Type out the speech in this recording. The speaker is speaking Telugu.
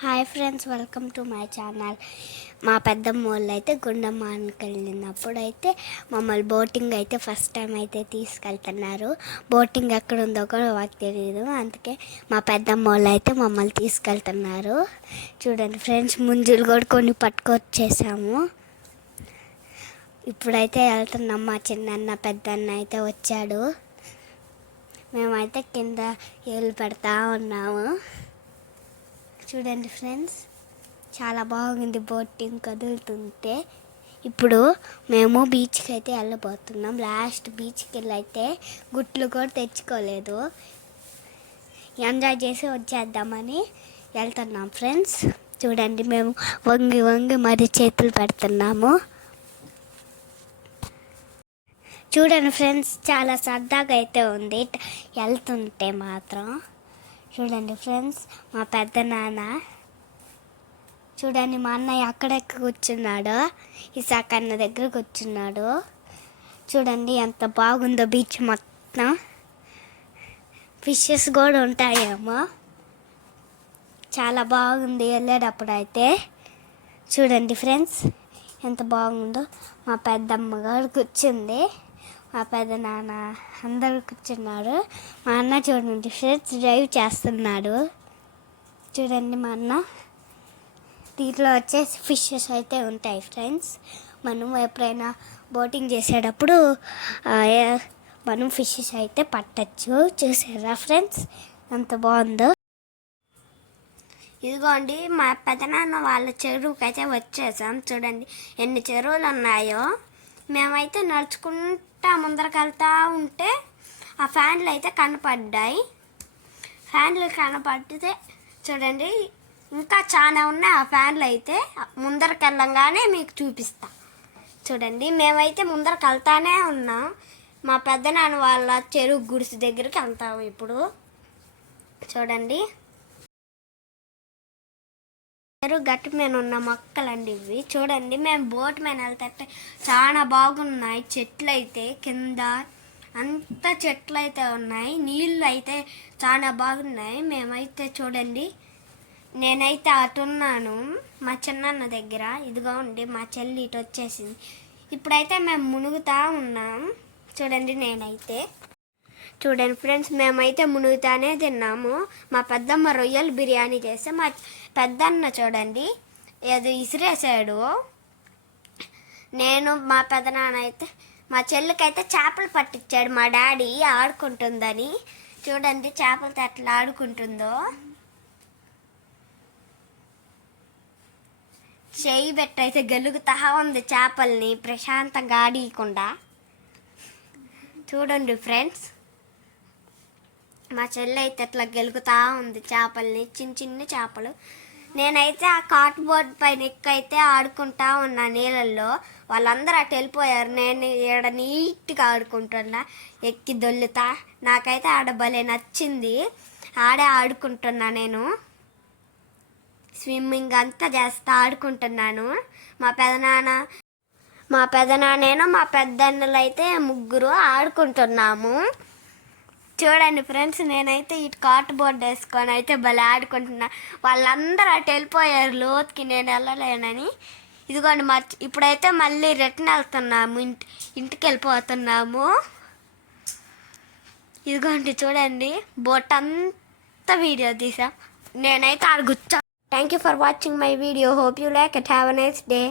Hi friends, welcome to my channel. మా పెద్దమ్మ వాళ్ళు అయితే గుండమ్మానికి వెళ్ళినప్పుడు అయితే మమ్మల్ని బోటింగ్ అయితే ఫస్ట్ టైం అయితే తీసుకెళ్తున్నారు. బోటింగ్ ఎక్కడ ఉందో కూడా మాకు తెలియదు, అందుకే మా పెద్దమ్మ వాళ్ళు అయితే మమ్మల్ని తీసుకెళ్తున్నారు. చూడండి ఫ్రెండ్స్, ముంజులు కూడా కొన్ని పట్టుకొచ్చేసాము. ఇప్పుడైతే వెళ్తున్నాం. మా చిన్నన్న పెద్దన్న అయితే వచ్చాడు. మేమైతే కింద ఏళ్ళు పెడతా ఉన్నాము. చూడండి ఫ్రెండ్స్, చాలా బాగుంది బోటింగ్ కదులుతుంటే. ఇప్పుడు మేము బీచ్కి అయితే వెళ్ళబోతున్నాం. లాస్ట్ బీచ్కి వెళ్ళి అయితే గుట్లు కూడా తెచ్చుకోలేదు, ఎంజాయ్ చేసి వచ్చేద్దామని వెళ్తున్నాం ఫ్రెండ్స్. చూడండి, మేము వంగి వంగి మరి చేతులు పెడుతున్నాము. చూడండి ఫ్రెండ్స్, చాలా సరదాగా అయితే ఉంది వెళ్తుంటే మాత్రం. చూడండి ఫ్రెండ్స్, మా పెద్ద నాన్న చూడండి, మా అన్నయ్య అక్కడెక్క కూర్చున్నాడు, ఇసాకన్న దగ్గర కూర్చున్నాడు. చూడండి ఎంత బాగుందో బీచ్ మొత్తం. ఫిషెస్ కూడా ఉంటాయేమో. చాలా బాగుంది వెళ్ళేటప్పుడు అయితే. చూడండి ఫ్రెండ్స్, ఎంత బాగుందో. మా పెద్దమ్మ గారు కూర్చుంది, మా పెద్ద నాన్న అందరూ కూర్చున్నారు. మా అన్న చూడండి ఫ్రెండ్స్, డ్రైవ్ చేస్తున్నాడు. చూడండి మా అన్న. దీంట్లో వచ్చేసి ఫిషెస్ అయితే ఉంటాయి ఫ్రెండ్స్. మనం ఎప్పుడైనా బోటింగ్ చేసేటప్పుడు మనం ఫిషెస్ అయితే పట్టచ్చు. చూసారా ఫ్రెండ్స్ ఎంత బాగుందో. ఇదిగోండి, మా పెదనాన్న వాళ్ళ చెరువుకి అయితే వచ్చేసాం. చూడండి ఎన్ని చెరువులు ఉన్నాయో. మేమైతే నడుచుకుంటా ముందరకు వెళ్తూ ఉంటే ఆ ఫ్యాన్లు అయితే కనపడ్డాయి. ఫ్యాన్లు కనపడితే చూడండి ఇంకా చాలా ఉన్నాయి. ఆ ఫ్యాన్లు అయితే ముందరకు వెళ్ళంగానే మీకు చూపిస్తా. చూడండి, మేమైతే ముందరకు వెళ్తానే ఉన్నాం. మా పెద్దనాన్న వాళ్ళ చెరువు గుడిసె దగ్గరికి వెళ్తాము ఇప్పుడు. చూడండి, చెరువు గట్టు మీద ఉన్న మొక్కలండి ఇవి. చూడండి, మేము బోట్ మీద వెళ్తే చాలా బాగున్నాయి. చెట్లు అయితే కింద అంతా చెట్లు అయితే ఉన్నాయి. నీళ్ళు అయితే చాలా బాగున్నాయి. మేమైతే చూడండి, నేనైతే అటున్నాను మా చిన్నన్న దగ్గర. ఇదిగో ఉండి మా చెల్లి ఇటు వచ్చేసింది. ఇప్పుడైతే మేము మునుగుతా ఉన్నాం. చూడండి, నేనైతే చూడండి ఫ్రెండ్స్, మేమైతే మునుగుతానే తిన్నాము. మా పెద్దమ్మ రొయ్యలు బిర్యానీ చేస్తే మా పెద్దన్న చూడండి ఏదో ఇసిరేసాడు. నేను మా పెద్దనాన్న అయితే మా చెల్లికైతే చేపలు పట్టించాడు మా డాడీ ఆడుకుంటుందని. చూడండి చేపలతో ఎట్లా ఆడుకుంటుందో. చెయ్యి పెట్టయితే గెలుగుతా ఉంది చేపల్ని ప్రశాంతంగా ఆడియకుండా. చూడండి ఫ్రెండ్స్, మా చెల్లి అయితే అట్లా గెలుగుతా ఉంది చేపల్ని, చిన్న చిన్న చేపలు. నేనైతే ఆ కార్డ్బోర్డ్ పైన ఎక్కైతే ఆడుకుంటా ఉన్నా నీళ్ళల్లో. వాళ్ళందరూ అటు వెళ్ళిపోయారు. నేను ఈడ నీట్గా ఆడుకుంటున్నా, ఎక్కి దొల్లుతా. నాకైతే ఆడ భలే నచ్చింది. ఆడే ఆడుకుంటున్నా. నేను స్విమ్మింగ్ అంతా చేస్తా ఆడుకుంటున్నాను. మా పెదనాన్నేను మా పెద్దన్నలు అయితే ముగ్గురు ఆడుకుంటున్నాము. చూడండి ఫ్రెండ్స్, నేనైతే ఇటు కార్ట్ బోర్డ్ వేసుకొని అయితే భలే ఆడుకుంటున్నా. వాళ్ళందరూ అటు వెళ్ళిపోయారు లోతుకి, నేను వెళ్ళలేనని. ఇదిగోండి ఇప్పుడైతే మళ్ళీ రిటర్న్ వెళ్తున్నాము, ఇంటికి వెళ్ళిపోతున్నాము. ఇదిగోండి చూడండి, బోట్ అంతా వీడియో తీసాం. నేనైతే ఆడ కూర్చో. Thank you for watching my video. Hope you like it. Have a nice day.